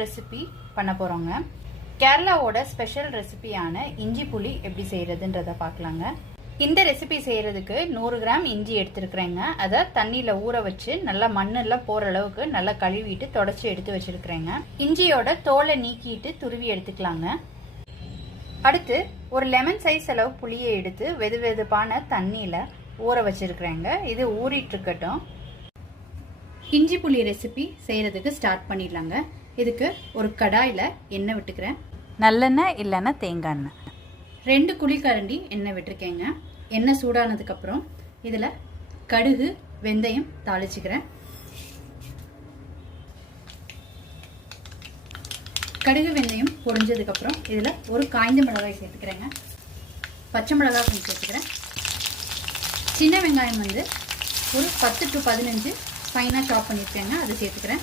Recipe பண்ண போகிறோங்க. கேரளாவோட special ரெசிபியான இஞ்சி புளி எப்படி செய்கிறதுன்றதை பார்க்கலாங்க. இந்த ரெசிபி செய்கிறதுக்கு 100 கிராம் இஞ்சி எடுத்துருக்குறேங்க. அதை தண்ணியில் ஊற வச்சு நல்லா மண்ணெல்லாம் போகிற அளவுக்கு நல்லா கழுவிட்டு தொடச்சி எடுத்து வச்சுருக்குறேங்க. இஞ்சியோட தோலை நீக்கிட்டு துருவி எடுத்துக்கலாங்க. அடுத்து ஒரு லெமன் சைஸ் அளவு புளியை எடுத்து வெது வெதுப்பான தண்ணியில் ஊற வச்சுருக்குறேங்க. இது ஊறிட்டு இருக்கட்டும். இஞ்சி புளி ரெசிபி செய்கிறதுக்கு ஸ்டார்ட் பண்ணிடலாங்க. இதுக்கு ஒரு கடாயில் எண்ணெய் விட்டுக்கிறேன். நல்லெண்ணெய் இல்லைன்னா தேங்காய் எண்ணெய். 2 குழிக்கரண்டி எண்ணெய் விட்டுருக்கேங்க. எண்ணெய் சூடானதுக்கப்புறம் இதில் கடுகு வெந்தயம் தாளிச்சுக்கிறேன். கடுகு வெந்தயம் பொரிஞ்சதுக்கப்புறம் இதில் ஒரு காய்ந்த மிளகாய் சேர்த்துக்கிறேங்க. பச்சை மிளகாய் கொஞ்சம் சேர்த்துக்கிறேன். சின்ன வெங்காயம் ஒரு 10 to 15 ஃபைனாக சாப் பண்ணியிருக்கேங்க, அதை சேர்த்துக்கிறேன்.